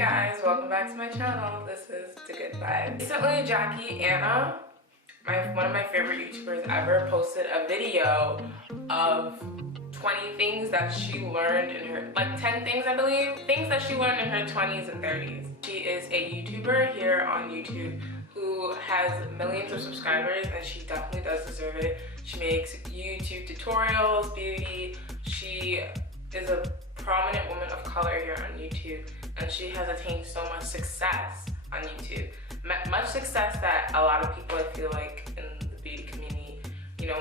guys, welcome back to my channel. This is DaGoodVybe. Recently, Aina, one of my favorite YouTubers ever, posted a video of 20 things that she learned in her, like 10 things I believe, things that she learned in her 20s and 30s. She is a YouTuber here on YouTube who has millions of subscribers, and she definitely does deserve it. She makes YouTube tutorials, beauty. She is a prominent woman of color here on YouTube, and she has attained so much success on YouTube. Much success that a lot of people, I feel like, in the beauty community,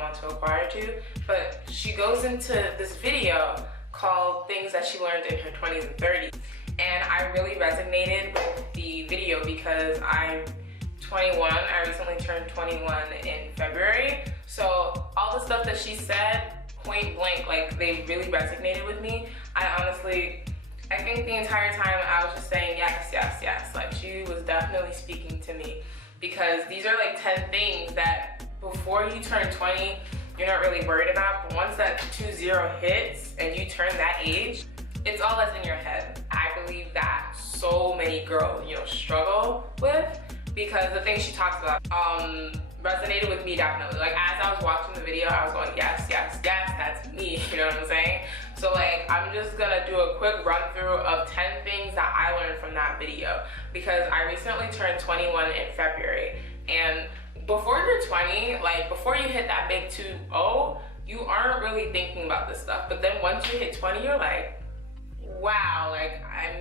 want to acquire to. But she goes into this video called Things That She Learned in Her 20s and 30s. And I really resonated with the video because I'm 21. I recently turned 21 in February. So all the stuff that she said, point blank, like, they really resonated with me. I think the entire time I was just saying yes, yes, yes. Like, she was definitely speaking to me, because these are like 10 things that before you turn 20, you're not really worried about. But once that 20 hits and you turn that age, it's all that's in your head. I believe that so many girls, struggle with, because the things she talks about resonated with me definitely. Like, as I was watching the video, I was going, yes, yes, yes, that's me, you know what I'm saying? So like, I'm just gonna do a quick run through of 10 things that I learned from that video, because I recently turned 21 in February. And before you're 20, like before you hit that big 20, you aren't really thinking about this stuff. But then once you hit 20, you're like, wow, like I'm,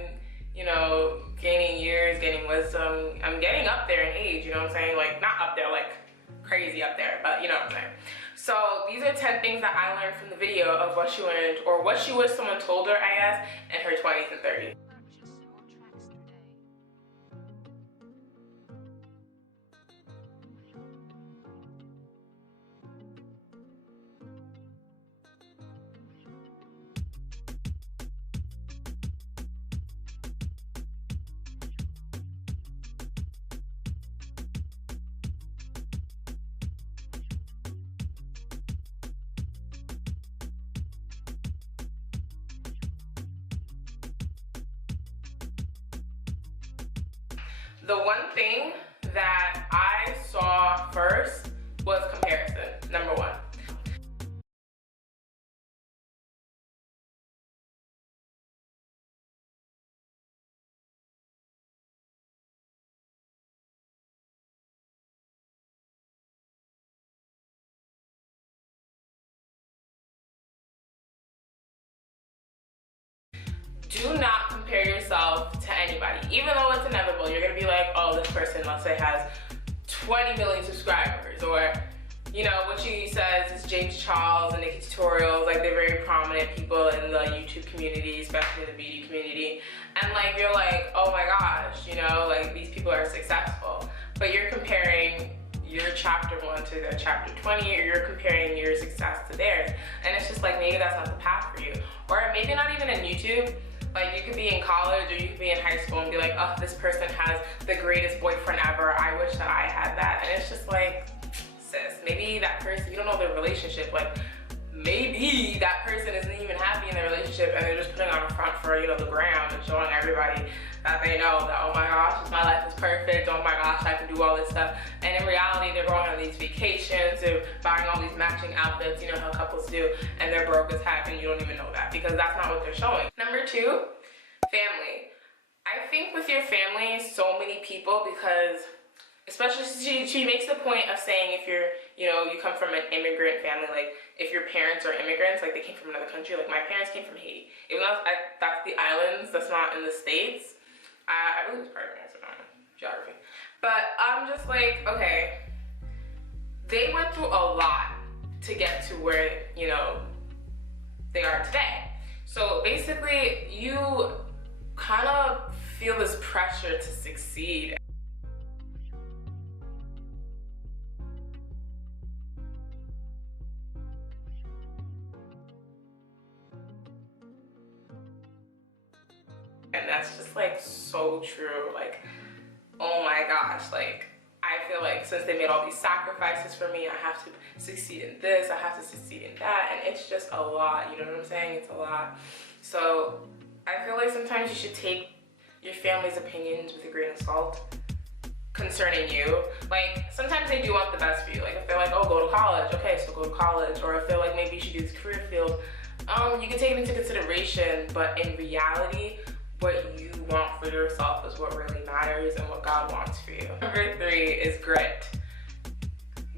gaining years, gaining wisdom. I'm getting up there in age, you know what I'm saying? Like, not up there, like crazy up there, but you know what I'm saying. So these are 10 things that I learned from the video of what she learned, or what she wish someone told her, I guess, in her 20s and 30s. The one thing that I saw first was comparison, number one. Do not compare yourself to anybody, even though it's inevitable. You're gonna be like, oh, this person, let's say, has 20 million subscribers, or what she says is James Charles and xTedTalk, like, they're very prominent people in the YouTube community, especially the beauty community, and like, you're like, oh my gosh, like, these people are successful, but you're comparing your chapter 1 to their chapter 20, or you're comparing your success to theirs, and it's just like, maybe that's not the path for you. Or maybe not even in YouTube. Like, you could be in college or you could be in high school and be like, oh, this person has the greatest boyfriend ever, I wish that I had that. And it's just like, sis, maybe that person, you don't know their relationship, like, maybe that person isn't even happy in their relationship, and they're just putting on a front for, the gram, and showing everybody that they know that, oh my gosh, my life is perfect, oh my gosh, I can do all this stuff. And in reality, they're going on these vacations, they're buying all these matching outfits, how couples do, and they're broke as heck, and you don't even know that, because that's not what they're showing. Number 2, family. I think with your family, so many people, because especially she makes the point of saying, if you're, you come from an immigrant family, like if your parents are immigrants, like they came from another country, like my parents came from Haiti. Even though that's the islands, that's not in the States. I believe it's part of geography. But I'm just like, okay, they went through a lot to get to where, they are today. So basically, you kind of feel this pressure to succeed. And that's just like so true. Like, oh my gosh, like, I feel like since they made all these sacrifices for me, I have to succeed in this, I have to succeed in that, and it's just a lot, you know what I'm saying? It's a lot. So I feel like sometimes you should take your family's opinions with a grain of salt concerning you. Like, sometimes they do want the best for you. Like, if they're like, oh, go to college, okay, so go to college. Or if they're like, maybe you should do this career field, you can take it into consideration, but in reality, what you want for yourself is what really matters and what God wants for you. Number 3 is grit.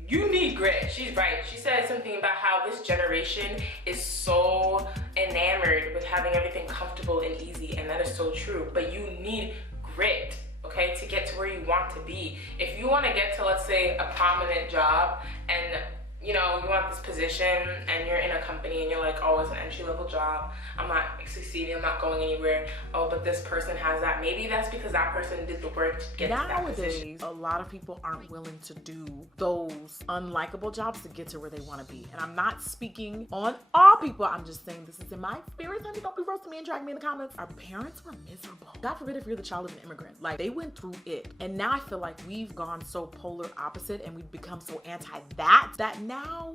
You need grit. She's right. She said something about how this generation is so enamored with having everything comfortable and easy, and that is so true. But you need grit, okay, to get to where you want to be. If you want to get to, let's say, a prominent job, and you know, you want this position and you're in a company and you're like, oh, it's an entry-level job, I'm not succeeding, I'm not going anywhere, oh, but this person has that. Maybe that's because that person did the work to get to that position. Nowadays, a lot of people aren't willing to do those unlikable jobs to get to where they want to be. And I'm not speaking on all people, I'm just saying this is in my experience, honey. Don't be roasting me and dragging me in the comments. Our parents were miserable. God forbid if you're the child of an immigrant. Like, they went through it. And now I feel like we've gone so polar opposite and we've become so anti-that, that now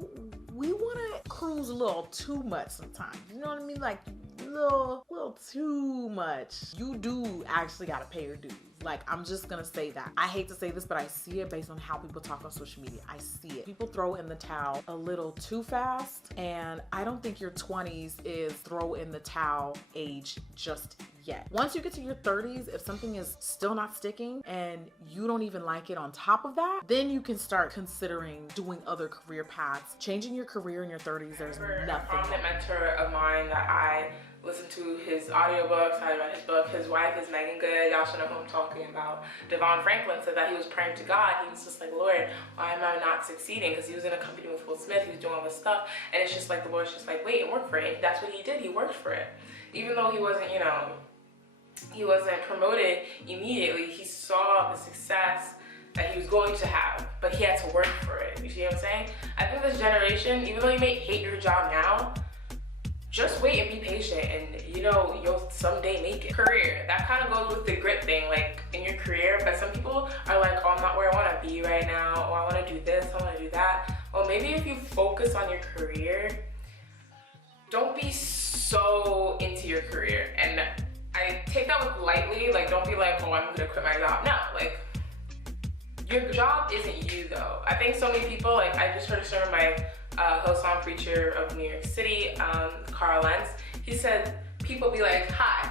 we want to cruise a little too much sometimes. You know what I mean? Like, little too much. You do actually gotta pay your dues. Like, I'm just gonna say that. I hate to say this, but I see it based on how people talk on social media. I see it. People throw in the towel a little too fast, and I don't think your 20s is throw in the towel age just yet. Once you get to your 30s, if something is still not sticking and you don't even like it on top of that, then you can start considering doing other career paths. Changing your career in your 30s, there's nothing. A prominent mentor of mine that I listened to his audiobooks, I read his book. His wife is Megan Good. Y'all should know who I'm talking about. Devon Franklin said that he was praying to God. He was just like, Lord, why am I not succeeding? Because he was in a company with Will Smith. He was doing all this stuff. And it's just like the Lord's just like, wait and work for it. And that's what he did. He worked for it. Even though he wasn't, you know, he wasn't promoted immediately, he saw the success that he was going to have, but he had to work for it. You see what I'm saying? I think this generation, even though you may hate your job now, just wait and be patient, and you know, you'll someday make it. Career, that kind of goes with the grit thing, like in your career, but some people are like, oh, I'm not where I want to be right now, oh, I want to do this, I want to do that. Well, maybe if you focus on your career, don't be so into your career. And I take that with lightly, like, don't be like, oh, I'm gonna quit my job. No, like, your job isn't you though. I think so many people, like, I just heard a sermon by Hillsong preacher of New York City, Carl Lentz. He said, people be like, hi,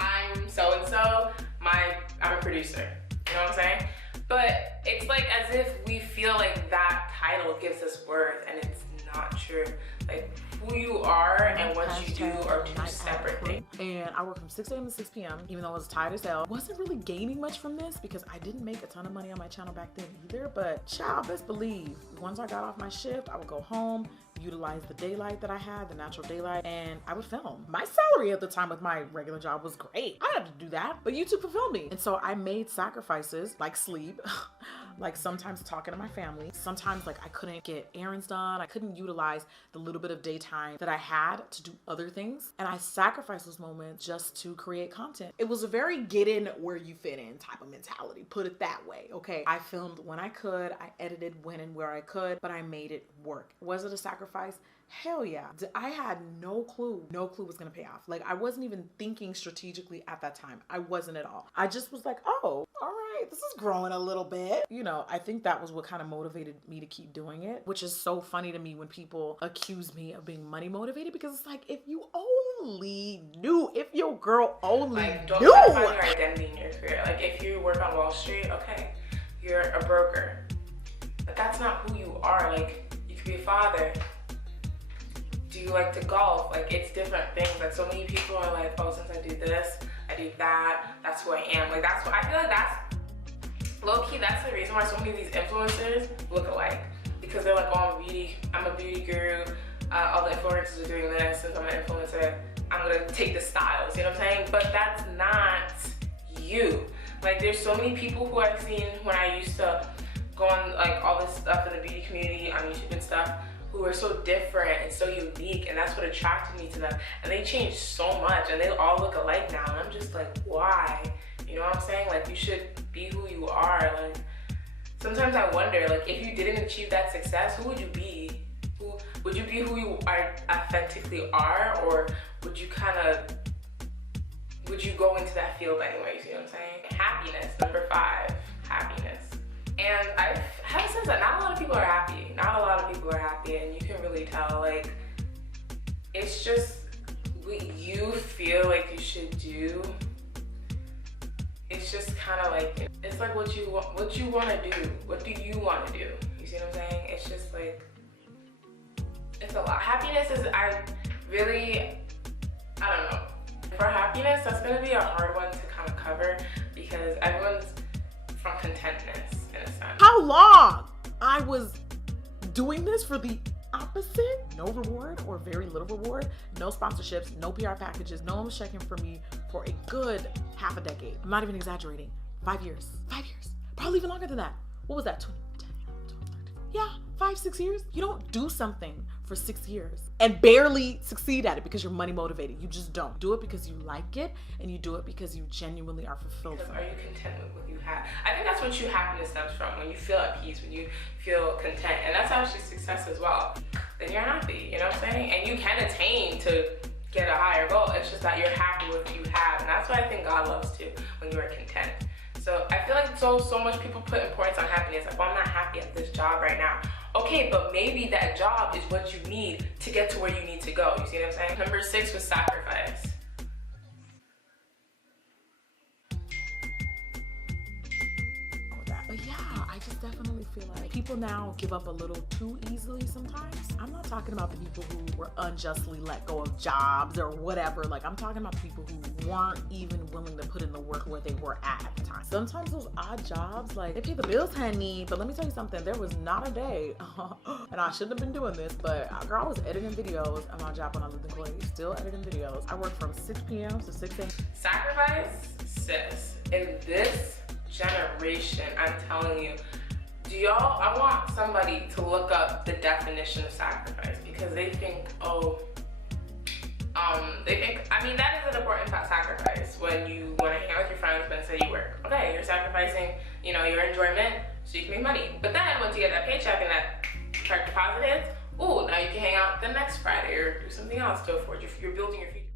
I'm so-and-so, I'm a producer. You know what I'm saying? But it's like as if we feel like that title gives us worth, and it's not true. Like, who you are and what you do are two separate things. And I work from 6 a.m. to 6 p.m. even though I was tired as hell. Wasn't really gaining much from this because I didn't make a ton of money on my channel back then either, but child, best believe, once I got off my shift, I would go home, utilize the daylight that I had, the natural daylight, and I would film. My salary at the time with my regular job was great. I had to do that, but YouTube fulfilled me. And so I made sacrifices like sleep, like sometimes talking to my family. Sometimes like I couldn't get errands done. I couldn't utilize the little bit of daytime that I had to do other things. And I sacrificed those moments just to create content. It was a very get in where you fit in type of mentality, put it that way, okay? I filmed when I could, I edited when and where I could, but I made it work. Was it a sacrifice? Hell yeah. I had no clue was gonna pay off. Like, I wasn't even thinking strategically at that time. I wasn't at all. I just was like, oh, all right, this is growing a little bit. You know, I think that was what kind of motivated me to keep doing it, which is so funny to me when people accuse me of being money motivated, because it's like, if you only knew, if your girl only like, don't knew. try to find your identity in your career. Like, if you work on Wall Street, okay, you're a broker, but that's not who you are. Like, you could be a father. Do you like to golf? Like, it's different things. Like, so many people are like, oh, since I do this, I do that, that's who I am. Like, that's what I feel like, that's low-key, that's the reason why so many of these influencers look alike, because they're like, oh, I'm a beauty guru, all the influencers are doing this, since I'm an influencer, I'm gonna take the styles, you know what I'm saying? But that's not you. Like, there's so many people who I've seen when I used to go on like all this stuff in the beauty community on YouTube and stuff, who are so different and so unique, and that's what attracted me to them. And they changed so much, and they all look alike now, and I'm just like, why? You know what I'm saying? Like, you should be who you are. Like, sometimes I wonder, like, if you didn't achieve that success, who would you be? Would you be who you are authentically are, or would you kind of would you go into that field anyway? You see what I'm saying? Happiness, number 5, happiness. And I've had a sense that not a lot of people are happy. Not a lot of people are happy, and you can really tell, like, it's just what you feel like you should do. It's just kind of like, it's like what you want to do. What do you want to do? You see what I'm saying? It's just like, it's a lot. Happiness is, I don't know. For happiness, that's going to be a hard one to kind of cover because everyone's from contentness in a sense. How long? I was doing this for the opposite. No reward or very little reward. No sponsorships, no PR packages. No one was checking for me for a good half a decade. I'm not even exaggerating. 5 years. 5 years. Probably even longer than that. What was that? 2010, 2013. Yeah, 5, 6 years. You don't do something for 6 years and barely succeed at it because you're money motivated. You just don't. Do it because you like it, and you do it because you genuinely are fulfilled. Are you content with what you have? I think that's what true happiness stems from. When you feel at peace, when you feel content, and that's actually success as well. Then you're happy, you know what I'm saying? And you can attain to get a higher goal. It's just that you're happy with what you have, and that's what I think God loves too, when you are content. So I feel like so much people put importance on happiness. Like, well, I'm not happy at this job right now. Okay, but maybe that job is what you need to get to where you need to go. You see what I'm saying? Number 6 was sacrifice. But yeah, I just definitely feel like people now give up a little too easily sometimes. I'm not talking about the people who were unjustly let go of jobs or whatever. Like, I'm talking about the people who weren't even willing to put in the work where they were at the time. Sometimes those odd jobs, like, they pay the bills, honey. But let me tell you something, there was not a day, and I shouldn't have been doing this, but girl, I was editing videos at my job when I lived in Kuwait. Still editing videos. I worked from 6 p.m. to 6 a.m. Sacrifice, sis, in this generation, I'm telling you, I want somebody to look up the definition of sacrifice, because they think, I mean, that is an important sacrifice when you want to hang out with your friends, but instead you work. Okay, you're sacrificing, your enjoyment so you can make money. But then once you get that paycheck and that check deposit hits, ooh, now you can hang out the next Friday or do something else to afford you're building your future.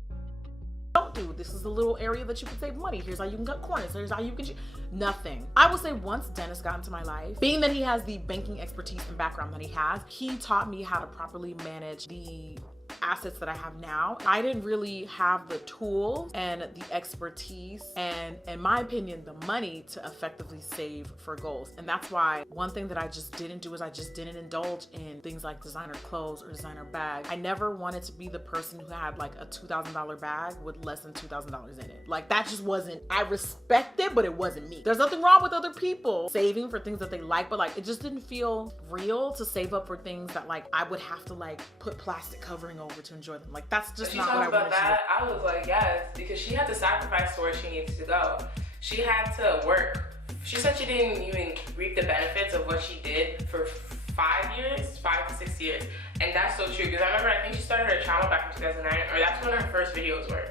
Don't do. This is a little area that you can save money. Here's how you can cut corners. Here's how you can nothing. I would say once Dennis got into my life, being that he has the banking expertise and background that he has, he taught me how to properly manage the assets that I have now. I didn't really have the tools and the expertise and, in my opinion, the money to effectively save for goals. And that's why one thing that I just didn't do is I just didn't indulge in things like designer clothes or designer bags. I never wanted to be the person who had like a $2,000 bag with less than $2,000 in it. Like, that just wasn't, I respect it, but it wasn't me. There's nothing wrong with other people saving for things that they like, but like, it just didn't feel real to save up for things that like I would have to like put plastic covering over to enjoy them. Like, that's just not what I wanted to do. I was like, yes, because she had to sacrifice to where she needs to go. She had to work. She said she didn't even reap the benefits of what she did for 5 to 6 years. And that's so true, because I remember, I think she started her channel back in 2009, or that's when her first videos were.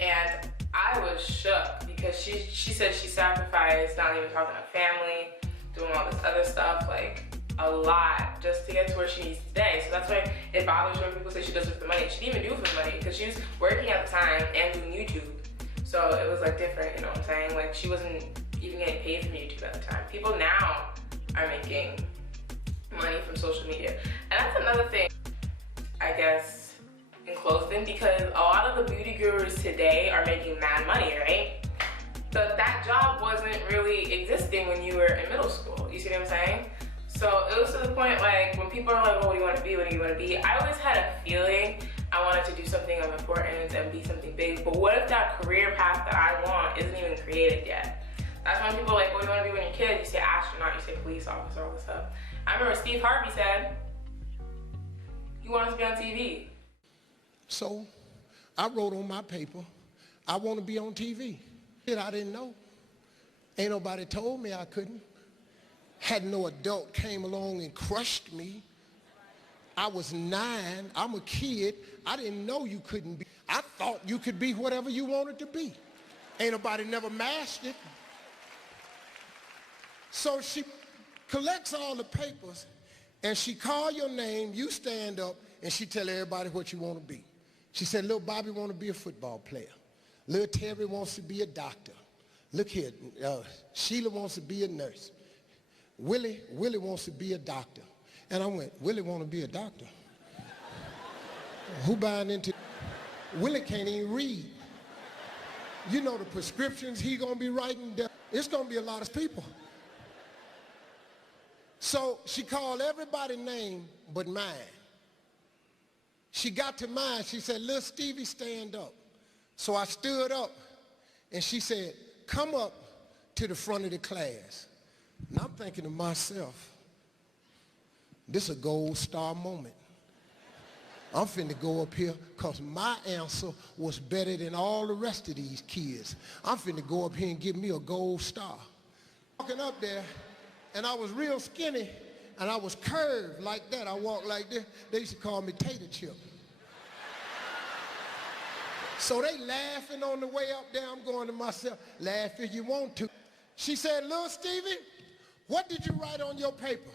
And I was shook, because she said she sacrificed not even talking to family, doing all this other stuff, like a lot, just to get to where she needs today. So that's why it bothers me when people say she does it for the money. She didn't even do it for the money, because she was working at the time and doing YouTube. So it was like different, you know what I'm saying? Like, she wasn't even getting paid from YouTube at the time. People now are making money from social media. And that's another thing, I guess, in closing, because a lot of the beauty gurus today are making mad money, right? But that job wasn't really existing when you were in middle school. You see what I'm saying? So it was to the point, like, when people are like, oh, what do you want to be? What do you want to be? I always had a feeling I wanted to do something of importance and be something big. But what if that career path that I want isn't even created yet? That's when people are like, what do you want to be when you're a kid? You say astronaut, you say police officer, all this stuff. I remember Steve Harvey said, he wanted to be on TV. So I wrote on my paper, I want to be on TV. I didn't know. Ain't nobody told me I couldn't. Had no adult came along and crushed me. I was 9, I'm a kid. I didn't know you couldn't be. I thought you could be whatever you wanted to be. Ain't nobody never mastered it. So she collects all the papers and she call your name, you stand up, and she tell everybody what you want to be. She said, little Bobby want to be a football player. Little Terry wants to be a doctor. Look here, Sheila wants to be a nurse. Willie wants to be a doctor. And I went, Willie want to be a doctor? Who buying into? Willie can't even read. You know the prescriptions he gonna be writing, it's gonna be a lot of people. So she called everybody's name but mine. She got to mine, she said, little Stevie, stand up. So I stood up and she said, come up to the front of the class. And I'm thinking to myself, this is a gold star moment. I'm finna go up here because my answer was better than all the rest of these kids. I'm finna go up here and give me a gold star. Walking up there, and I was real skinny, and I was curved like that. I walked like this. They used to call me Tater Chip. So they laughing on the way up there. I'm going to myself, laugh if you want to. She said, little Stevie, what did you write on your paper?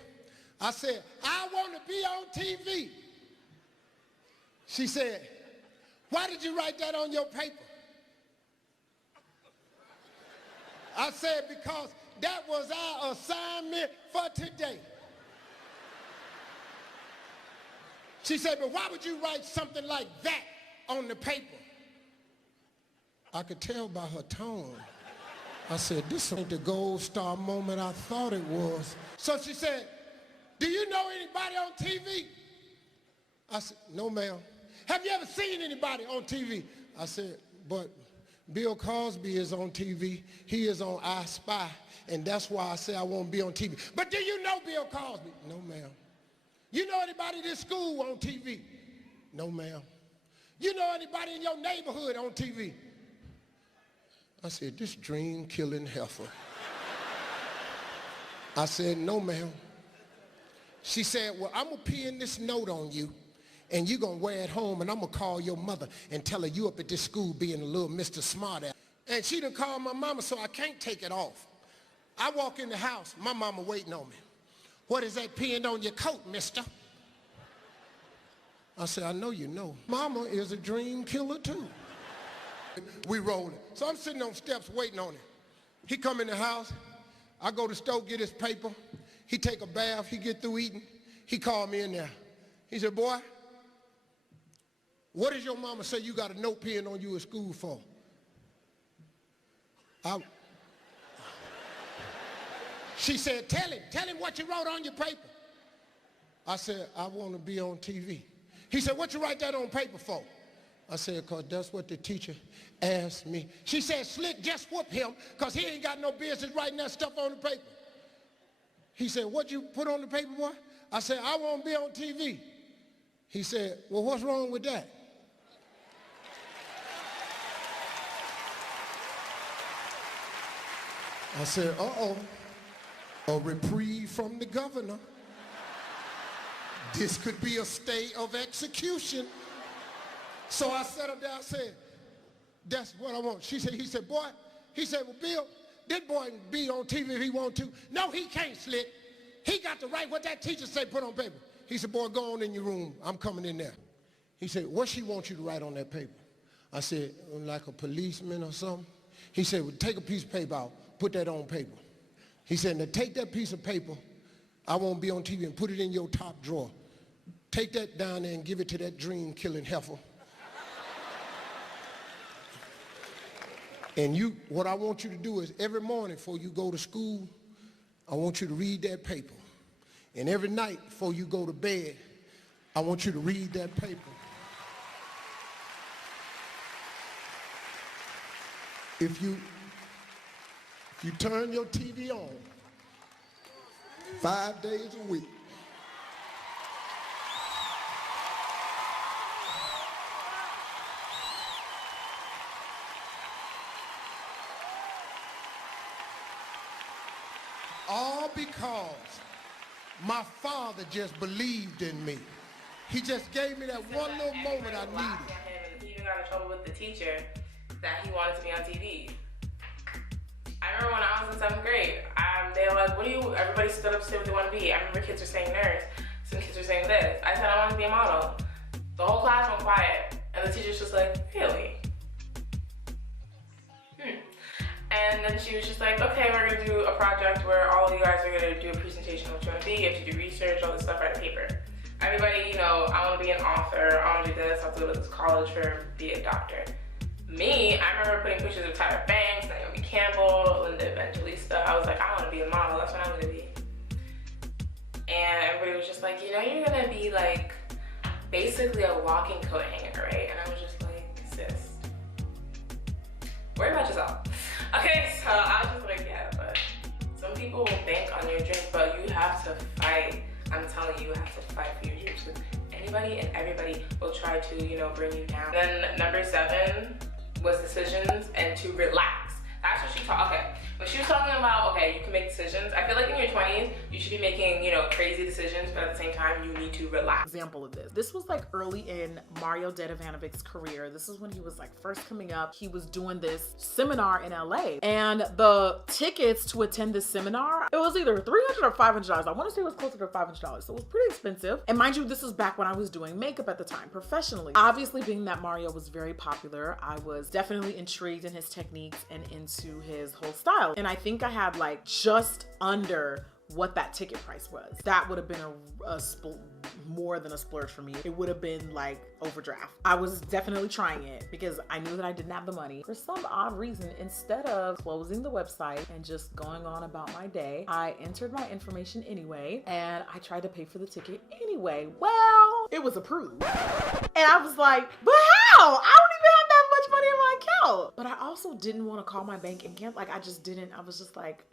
I said, I want to be on TV. She said, why did you write that on your paper? I said, because that was our assignment for today. She said, but why would you write something like that on the paper? I could tell by her tone. I said, this ain't the gold star moment I thought it was. So she said, do you know anybody on TV? I said, no, ma'am. Have you ever seen anybody on TV? I said, but Bill Cosby is on TV. He is on I Spy, and that's why I say I won't be on TV. But do you know Bill Cosby? No, ma'am. You know anybody in this school on TV? No, ma'am. You know anybody in your neighborhood on TV? I said, this dream-killing heifer. I said, no, ma'am. She said, well, I'm going to pin this note on you, and you're going to wear it home, and I'm going to call your mother and tell her you up at this school being a little Mr. Smartass. And she done called my mama, so I can't take it off. I walk in the house, my mama waiting on me. What is that pinned on your coat, mister? I said, I know you know. Mama is a dream killer, too. We rolling. So I'm sitting on steps waiting on him. He come in the house. I go to the store, get his paper. He take a bath. He get through eating. He called me in there. He said, boy, what does your mama say you got a note pinned on you at school for? She said, tell him what you wrote on your paper. I said, I want to be on TV. He said, what you write that on paper for? I said, because that's what the teacher asked me. She said, Slick, just whoop him, because he ain't got no business writing that stuff on the paper. He said, what'd you put on the paper, boy? I said, I want to be on TV. He said, well, what's wrong with that? I said, uh-oh, a reprieve from the governor. This could be a stay of execution. So I sat up there, I said, that's what I want. He said, boy, he said, well, Bill, this boy can be on TV if he want to. No, he can't, Slick. He got to write what that teacher say put on paper. He said, boy, go on in your room. I'm coming in there. He said, what she want you to write on that paper? I said, like a policeman or something. He said, well, take a piece of paper out, put that on paper. He said, now take that piece of paper, I won't be on TV, and put it in your top drawer. Take that down there and give it to that dream-killing heifer. And what I want you to do is every morning before you go to school, I want you to read that paper. And every night before you go to bed, I want you to read that paper. If you turn your TV on 5 days a week, all because my father just believed in me. He just gave me that one little moment I needed. He even got in trouble with the teacher that he wanted to be on TV. I remember when I was in 7th grade, they were like, everybody stood up to say what they want to be. I remember kids were saying nurse, some kids were saying this. I said I want to be a model. The whole class went quiet, and the teacher's just like, really? And then she was just like, okay, we're gonna do a project where all of you guys are gonna do a presentation of what you wanna be, you have to do research, all this stuff, write a paper. Everybody, you know, I wanna be an author, I wanna do this, I have to go to this college for be a doctor. Me, I remember putting pictures of Tyra Banks, Naomi Campbell, Linda Evangelista. I was like, I wanna be a model, that's what I'm gonna be. And everybody was just like, you know, you're gonna be like, basically a walking coat hanger, right? And I was just like, sis, worry about yourself. Okay, so I was just like, yeah, but some people will bank on your dreams, but you have to fight. I'm telling you, you have to fight for your dreams, because anybody and everybody will try to, you know, bring you down. Then number 7 was decisions and to relax. That's what she taught. Okay, when she was talking about, okay, you can make decisions, I feel like in your 20s, you should be making, you know, crazy decisions, but at the same time, you need to relax. Example of this. This was like early in Mario Dedivanovich's career. This is when he was like first coming up. He was doing this seminar in LA, and the tickets to attend this seminar, it was either $300 or $500. I want to say it was closer to $500, so it was pretty expensive. And mind you, this is back when I was doing makeup at the time professionally. Obviously, being that Mario was very popular, I was definitely intrigued in his techniques and into his whole style. And I think I had like just under what that ticket price was. That would have been more than a splurge for me. It would have been like overdraft. I was definitely trying it because I knew that I didn't have the money. For some odd reason, instead of closing the website and just going on about my day, I entered my information anyway, and I tried to pay for the ticket anyway. Well, it was approved. And I was like, but how? I don't even have that much money in my account. But I also didn't want to call my bank and cancel. Like, I just didn't. I was just like,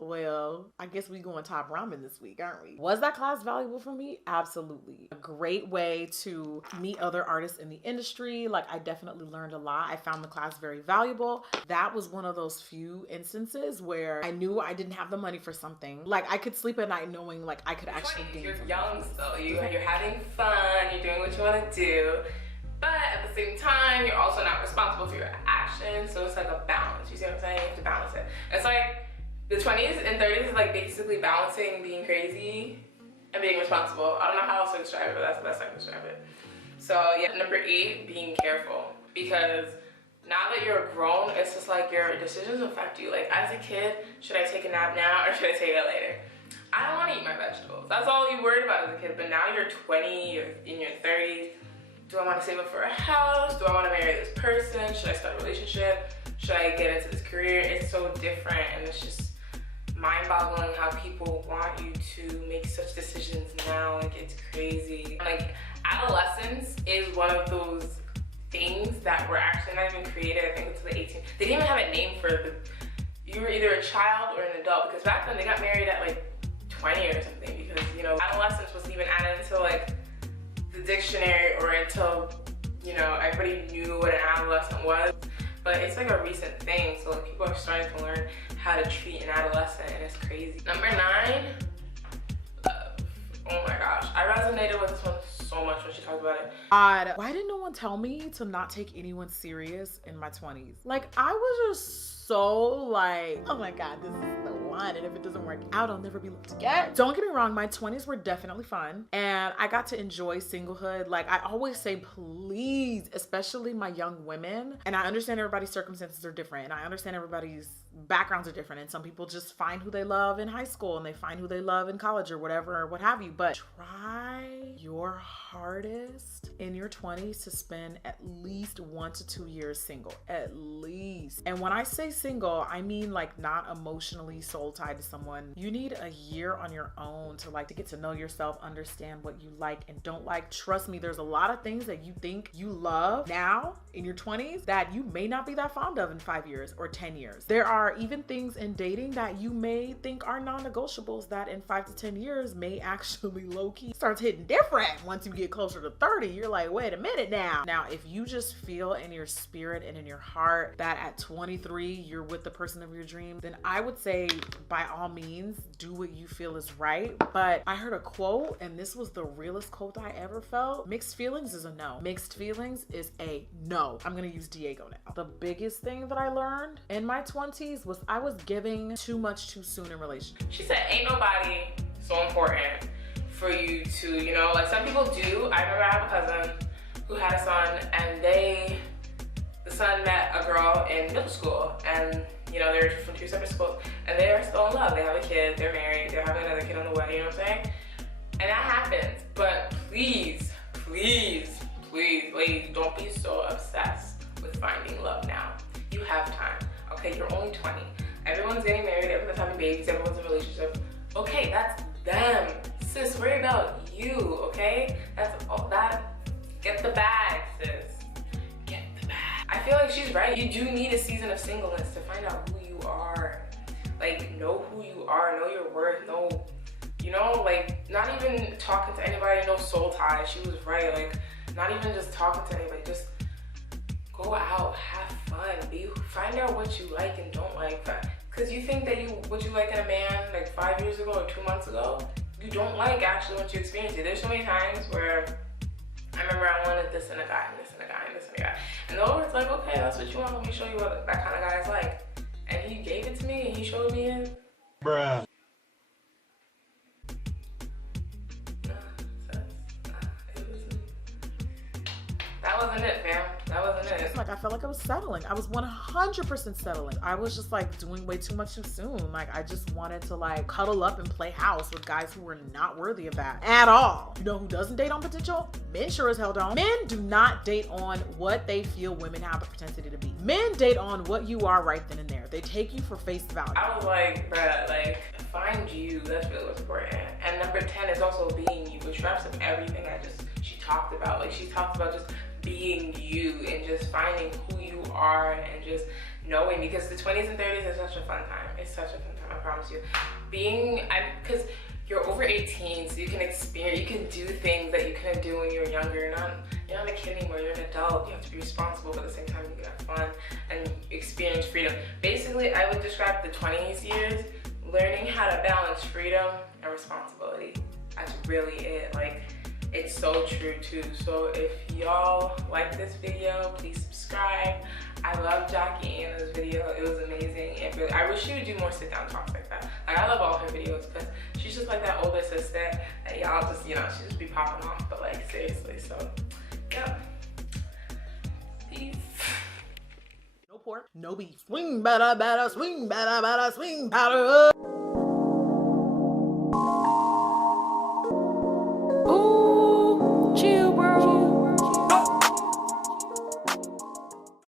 well, I guess we going top ramen this week, aren't we? Was that class valuable for me? Absolutely. A great way to meet other artists in the industry. Like, I definitely learned a lot. I found the class very valuable. That was one of those few instances where I knew I didn't have the money for something. Like, I could sleep at night knowing like I could actually gain. You're young still. You're having fun. You're doing what you want to do. But at the same time, you're also not responsible for your actions. So it's like a balance. You see what I'm saying? You have to balance it. It's like the 20s and 30s is like basically balancing being crazy and being responsible. I don't know how else to describe it, but that's the best I can describe it. So yeah, number 8, being careful. Because now that you're grown, it's just like your decisions affect you. Like as a kid, should I take a nap now or should I take it later? I don't want to eat my vegetables. That's all you worried about as a kid. But now you're 20, you're in your 30s. Do I want to save up for a house? Do I want to marry this person? Should I start a relationship? Should I get into this career? It's so different, and it's just mind-boggling how people want you to make such decisions now. Like, it's crazy. Like, adolescence is one of those things that were actually not even created, I think, until the 18th. They didn't even have a name for it. You were either a child or an adult, because back then they got married at like 20 or something, because, you know, adolescence wasn't even added until like the dictionary or until, you know, everybody knew what an adolescent was. But it's like a recent thing, so like, people are starting to learn how to treat an adolescent, and it's crazy. Number 9, love. Oh my gosh, I resonated with this one so much when she talked about it. God, why didn't no one tell me to not take anyone serious in my 20s? Like, I was just so like, oh my God, this is the one, and if it doesn't work out, I'll never be left again. Don't get me wrong, my 20s were definitely fun, and I got to enjoy singlehood. Like, I always say, please, especially my young women, and I understand everybody's circumstances are different, and I understand everybody's backgrounds are different, and some people just find who they love in high school, and they find who they love in college or whatever, or what have you, but try your hardest in your 20s to spend at least 1 to 2 years single, at least. And when I say single, I mean like not emotionally soul tied to someone. You need a year on your own to like to get to know yourself, understand what you like and don't like. Trust me, there's a lot of things that you think you love now in your 20s that you may not be that fond of in 5 years or 10 years. There are even things in dating that you may think are non-negotiables that in 5 to 10 years may actually low-key starts hitting different. Once you get closer to 30, you're like, wait a minute now. Now, if you just feel in your spirit and in your heart that at 23, you're with the person of your dream, then I would say by all means, do what you feel is right. But I heard a quote, and this was the realest quote I ever felt. Mixed feelings is a no. Mixed feelings is a no. I'm gonna use Diego now. The biggest thing that I learned in my 20s was I was giving too much too soon in relationships. She said, ain't nobody so important for you to, you know, like some people do. I remember I have a cousin who had a son, and they the son met a girl in middle school, and you know, they're from 2 separate schools, and they're still in love. They have a kid, they're married, they're having another kid on the way, you know what I'm saying? And that happens, but please, please, please, ladies, don't be so obsessed with finding love now. You have time, okay? You're only 20. Everyone's getting married, everyone's having babies, everyone's in a relationship. Okay, that's them. Sis, worry about you, okay? That's all that. Get the bag, sis. Get the bag. I feel like she's right. You do need a season of singleness to find out who you are. Like, know who you are, know your worth, know, you know, like, not even talking to anybody, no soul ties. She was right. Like, not even just talking to anybody, just go out, have fun, find out what you like and don't like. Because you think that what you like in a man like 5 years ago or 2 months ago, you don't like actually once you experience it. There's so many times where I remember I wanted this in a guy, and this in a guy, and this in a guy. And the Lord's like, okay, that's what you want. Let me show you what that kind of guy is like. And he gave it to me, and he showed me it. Bruh. That wasn't it, fam. That wasn't it. It's like I felt like I was settling. I was 100% settling. I was just like doing way too much too soon. Like I just wanted to like cuddle up and play house with guys who were not worthy of that at all. You know who doesn't date on potential? Men sure as hell don't. Men do not date on what they feel women have the propensity to be. Men date on what you are right then and there. They take you for face value. I was like, bruh, like find you. That's really what's important. And number 10 is also being you, which wraps up everything she talked about. Like she talked about just being you and just finding who you are and just knowing, because the 20s and 30s is such a fun time. It's such a fun time, I promise you. Because you're over 18, so you can experience, you can do things that you couldn't do when you were younger. You're not a kid anymore, you're an adult. You have to be responsible, but at the same time you can have fun and experience freedom. Basically, I would describe the 20s years learning how to balance freedom and responsibility. That's really it. Like, it's so true too. So if y'all like this video, please subscribe. I love Jackie Aina's video. It was amazing. And really, I wish she would do more sit down talks like that. Like I love all her videos because she's just like that older sister that y'all just, you know, she just be popping off. But like seriously, so yeah. Peace. No pork, no beef. Swing, bada, bada, swing, bada, bada, swing, powder.